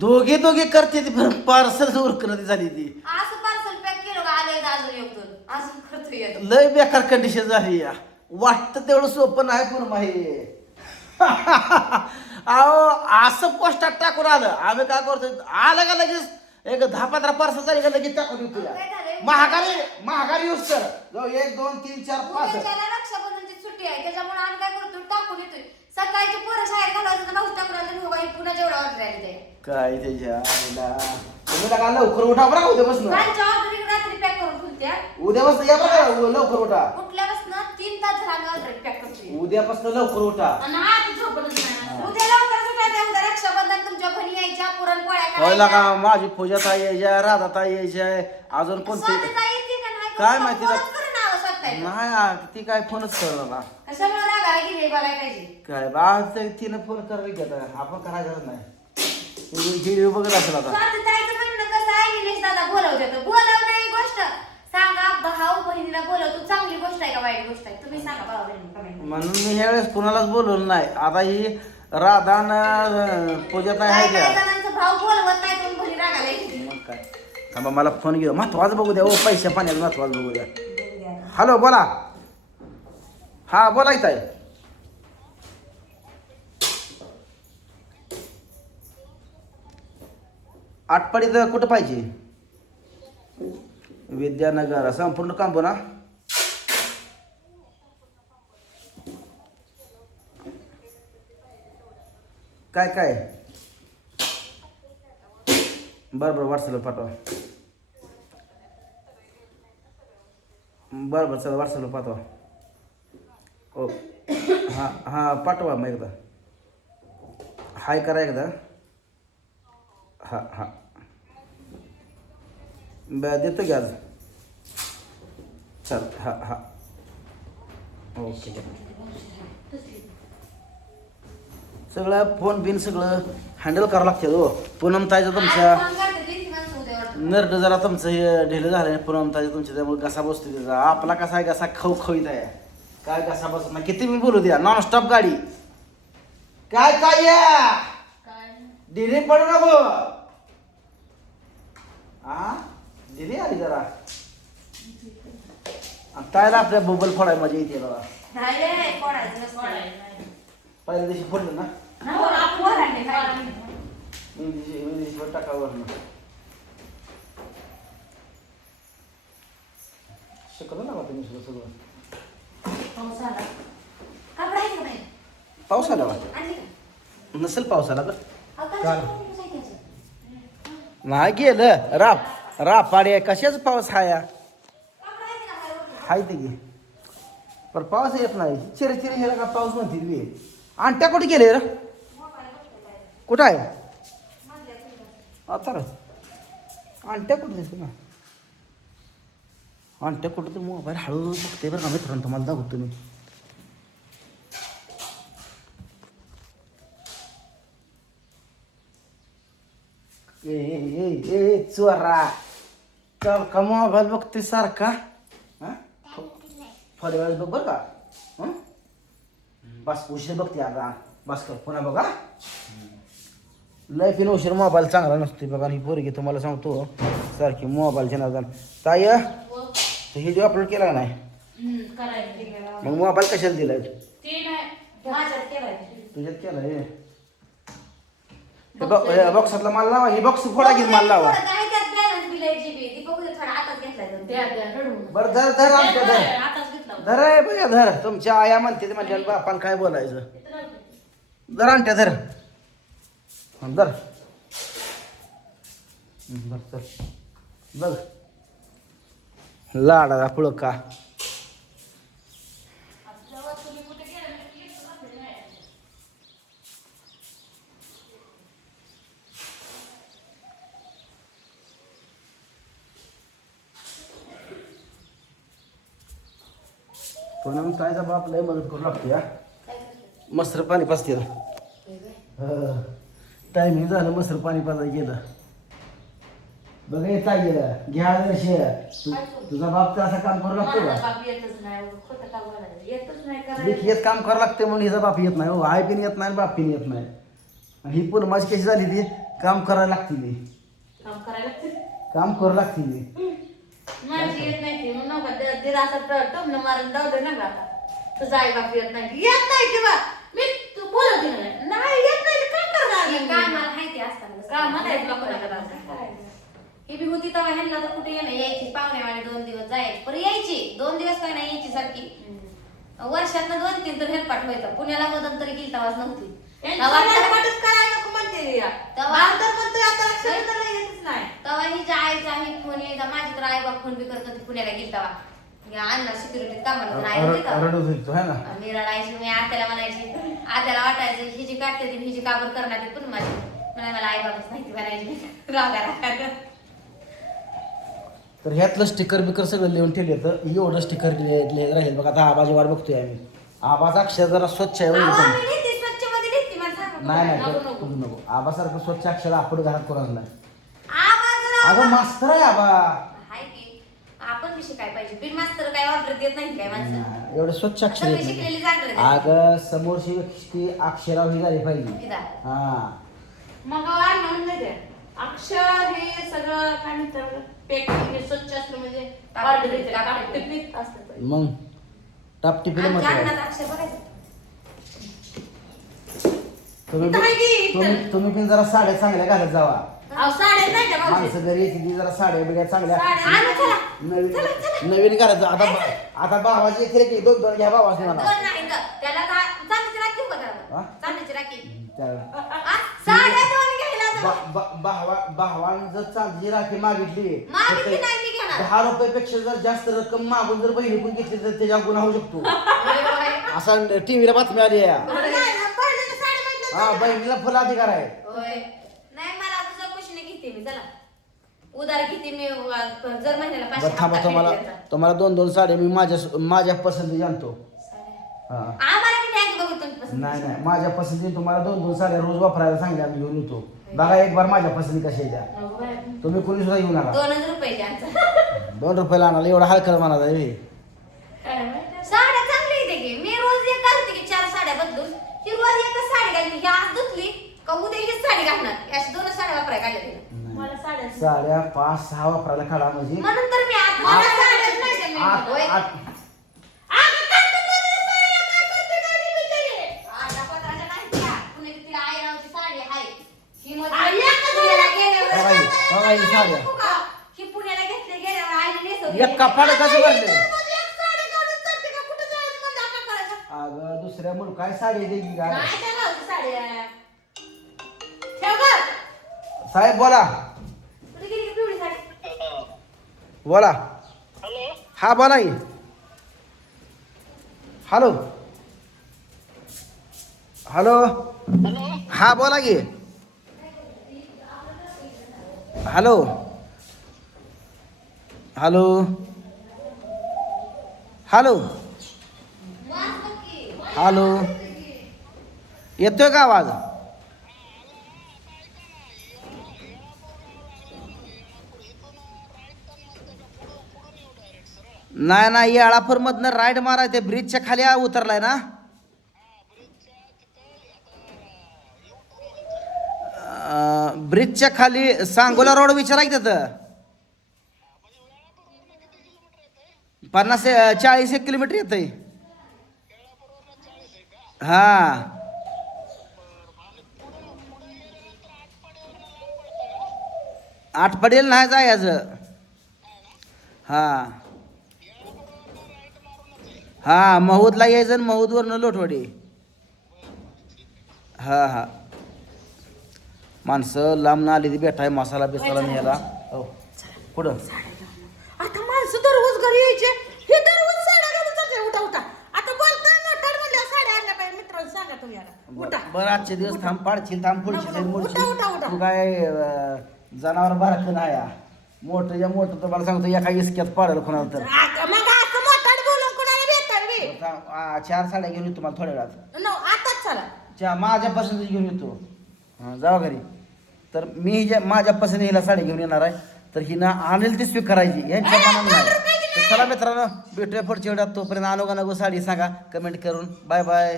दोघे दोघे करते ती पार्सल उरकणं झाली ती. असं पार्सल पॅक केलं का आलंय अजून एक दोन असं करतोय. लय बेकार कंडिशन झाली या. वाटतं तेवढं सोपं नाही पण माही. अहो असं पोस्टात टाकून आलं आम्ही काय करतो आलं का लगेच एक 10-15 पार्सल झाली का लगेच टाकून येतो या. काय झालंय? महागारी यूज कर जाऊ 1 2 3 4 5. उद्याच्याला रक्षाबंधनची सुट्टी आहे त्याच्यामुळे आम्ही काय करतो टाकून येतोय. सकाळची पोरं शाळेत घालायचं तर नऊ टाकून आलं हो बाई पुन्हा जेवढा ऑर्डर आली ते काय त्याच्या तुम्ही का लवकर उठा बरं उद्यापासून. कालच्या ऑर्डर रात्री पॅक करून ठेवत्या. उद्यापासून या बरं लवकर उठा. उठल्यापासून 3 तास झाला आम्ही ऑर्डर पॅक करतोय. उद्यापासून लवकर उठा. आणि आज झोपतच नाही. उद्या लवकर उठायचं उद्या रक्षाबंधन तुमच्या बहिणी यायच्या पुरणपोळ्या होयला करायच्या. का माझी पूजा ताई यायच्या राधा ताई यायच्या अजून कोणते स्वतःचा येते का नाही? काय माहिती ना. फोनच करू ना स्वतः. नाही ती काय फोनच करणार ना. कशामुळे रागाला गेली बघायला पाहिजे. काय बा तिने फोन करायला घेता आपण करायचं नाही. व्हिडिओ बघत असेल आता. स्वातीताईचं म्हणणं कसं आहे निलेश दादा बोलवते तर बोलव नाही गोष्ट सांगा भाऊ बहिणीला बोलवतो चांगली गोष्ट आहे का वाईट गोष्ट आहे तुम्ही सांगा भाऊ बहिणी कमेंट म्हणून मी ह्यावेळेस कुणालाच बोलवलं नाही. आता ही राधा न पूजा ताई आहे काय त्या. जणांचं भाऊ बोलवत नाही पण बहिणी रागाला येते. मग काय थांबा मला फोन घेऊ महत्वाचं बघू द्या ओ पैशा पाण्याचं महत्वाचं बघू द्या. हॅलो बोला. हा बोलायचं आहे. आटपाडीत कुठं पाहिजे. विद्यानगर संपूर्ण कांबो ना. काय काय बरं व्हॉट्सअपला पाठवा. बरं चला व्हॉट्सअपला पाठवा. ओ हां हां पाठवा मग एकदा हाय करा एकदा. हां हां देतो की आज चल हां हां ओके. सगळं फोन बिन सगळं हँडल करावं लागतं हो. पूनम ताईचं तुमच्या नर्ड जरा तुमचं हे ढिलं झालं. पूनम ताईचं तुमच्या त्यामुळे घसा बसतो त्याचा. आपला कसा आहे घसा खवखवीत आहे. काय घसा बसत नाही किती मी बोलू द्या नॉनस्टॉप गाडी. काय काय या ढिली पडू नको. हा ढिली आली जरा ताईला आपल्या बोबल फोडाय मजा येते बघा. पहिल्या दिवशी फोडलं ना इंग्लिश टाकावर शिकलो ना तुम्ही सगळं. पाऊस आला नसेल पाऊस आला तर नाही गेलं रापाडी आहे कशाच पाऊस हाया हाय ते गे पण पाऊस येत नाही. चिरचिरी ह्याला का पाऊस म्हणतील बी. आणट्या कुठे गेले र कुठं आहे आता आणट्या कुठे दिसतो ना. आणट्या कुठं तर मोबाईल हळू बघते बरं का मित्रांनो तुम्हाला दाखवतो मी. ए चोरा चल का मोबाईल बघते सारखा. थोड्या वेळेस बघ बरं का. बस उशीर बघते आता बस कर पुन्हा बघा. लय फिन उशीर मोबाईल चांगला नसतो बघा. ही पोरगी तुम्हाला सांगतो सारखी मोबाईलच्या नादान. ताई व्हिडिओ अपलोड केला नाही मग मोबाईल कशाला दिलाय तुझ्यात केलाय. बॉक्सातला माल लावा. ही बॉक्स फोडा घेऊन माल लावा. बरं धर धर आमच्या धर धर आहे बघा धर. तुमच्या आया म्हणते म्हणजे बापान काय बोलायचं. धर आणत्या धर धर बर चल बघ लाडा पुळ का. पण ताईचा बाप लय मदत करू लागते हा. मस्तर पाणी पाजते टायमिंग झालं मस्तर पाणी पाजायला गेलं. बघा येत घ्या तुझा बाप तर असं काम करू लागतो का. येत काम करावं लागते म्हणून हिचा बाप येत नाही हो. आई पण येत नाही बाप पण येत नाही. ही पूर्ण माझी कशी झाली ती काम करायला लागतील काम करायला लागते. काम करू लागतील माझी येत नाही ती म्हणून नका दिला असं टोमणं मारून जाऊ ना का तुझा आई बाप येत नाही येत नाही किंवा मी तू बोलत नाही येत नाही काय करणार काय मला माहिती असताना का मला ही बी होती तेव्हा ह्यांना तर कुठे येणं यायची पाहुण्यावाडी 2 दिवस जायची पण यायची 2 दिवस काय नाही यायची सारखी वर्षातनं 2-3 तर हेलपाट व्हायचं पुण्याला मदत तरी गेली तेव्हाच नव्हती तेव्हा हिच्या आईचा ही फोन यायचा माझी तर आई बाप फोन बी करत होती पुण्याला गेली तेव्हा अण्णा सिक्युरिटीत कामाला रडत होती तू है ना मी रडायची मी आत्याला म्हणायची आत्याला वाटायचं हिची काढते ती हिची काबर करणार ती पण माझी मला आई बाबाच माहिती म्हणायची रागा तर ह्यातलं स्टिकर बिकर सगळं लिहून ठेवले तर एवढं स्टिकर लिहित राहील बघा आता आबाजी वाट बघतोय आम्ही आबाचा अक्षर जरा स्वच्छ आहे नाही नको आबासारखं स्वच्छ अक्षर आपण घरात कोणाला नाही अगं मास्तर आहे आबा आपण बी शिकाय पाहिजे बिन मास्तर काय ऑर्डर देत नाही काय माणसं एवढं स्वच्छ अक्षर सगळी शिकलेली जागृत अगं समोरची व्यक्ती अक्षरावर ही झाली पाहिजे हा मग म्हणून नाही अक्षर हे सगळं काय म्हणतात पॅकिंग स्वच्छ असलं म्हणजे ऑर्डर असतं मग टापटिपीला मत अक्षर बघायचं तुम्ही पण जरा साड्या चांगल्या घालत जावा साड्या नाही का माणसं घरी येते जरा साड्या बिड्या चांगल्या चला नवीन घालत जा आता भावाची एक 2 घ्या भावाची मला नाही त्याला चांदीची राखी उभं करा चांदीची राखी त्या- साड्या 2 घ्यायला भावानं जर चांदीची राखी मागितली मागितली नाही ती घेणार 10 रुपयापेक्षा जर जास्त रक्कम मागून जर बहिणी पण घेतली तर त्याच्या गुन्हा होऊ शकतो असा टीव्हीला बातमी आली हा बहिणीला फुल अधिकार आहे नाही मला तुझं कुशीने घेते मी चला उधार घेते मी जर महिन्याला बरं थांबा तुम्हाला 2 साड्या मी माझ्या पसंती आणतो हा आम्हाला किती आहे बघू तुमची पसंत नाही माझ्या पसंती तुम्हाला 2 साड्या रोज वापरायला सांगल्या आम्ही घेऊन येतो बघा एक बार माझ्या पसंती कशा आहे त्या तुम्ही कोणी सुद्धा घेऊन आला 2 रुपये 2 रुपयाला आणाला एवढा हलकर म्हणा साड्या चांगली येते की मी रोज एक घालते की 4 साड्या बदलून ही रोज एकच साडी घालते ही आज धुतली का उद्या हीच साडी घालणार अशी 2 साड्या वापराय काढल्या मला साड्या 5-6 वापरायला काढा म्हणजे म्हणून तर मी आज मला साड्याच नाही मी एक कपाड कसं भरले अगं दुसऱ्या मुलं काय साडी दे की काय साहेब बोला बोला हा बोला की हॅलो हॅलो हा बोला की हॅलो हॅलो हॅलो हॅलो येतोय का आवाज नाही येळापूर मधनं राईड माराय ते ब्रिजच्या खाली उतरलाय ना ब्रिजच्या खाली सांगोला रोड विचारा की तिथं 40 किलोमीटर येतंय हा आटपडेल नाही जायचं हा हा महूदला यायचं महूदवरनं लोटवाडी हा हा माणसं लांब आली ती बेठाय मसाला बिसाला न्यायला हो पुढं आता माणसं दररोज घरी यायचे हे दररोज साड्या घालून जाते उठा आता बोलताय मोठाड म्हणल्या साड्या आणल्या पाहिजे मित्रांनो सांगा तुम्ही आता उठा बरं आजचे दिवस थांब पाडशील थांब पुढची उठा. तू काय जनावर बारक नाही मोठं तुम्हाला सांगतो एका इस्क्यात पाडेल कोणाला तर मग असं मोठाड बोलून कोणाला भेटणार 4 साड्या घेऊन येतो तुम्हाला थोड्या वेळात आताच चला माझ्या पसंती घेऊन येतो जावा घरी तर मी माझ्या पसंती हिला साडी घेऊन येणार आहे तर हिनं आणेल ती स्वीकारायची यांच्या मनात नाही तर चला मित्रांनो भेटूया पुढच्या वेळात तोपर्यंत आणू का नको साडी सांगा कमेंट करून बाय बाय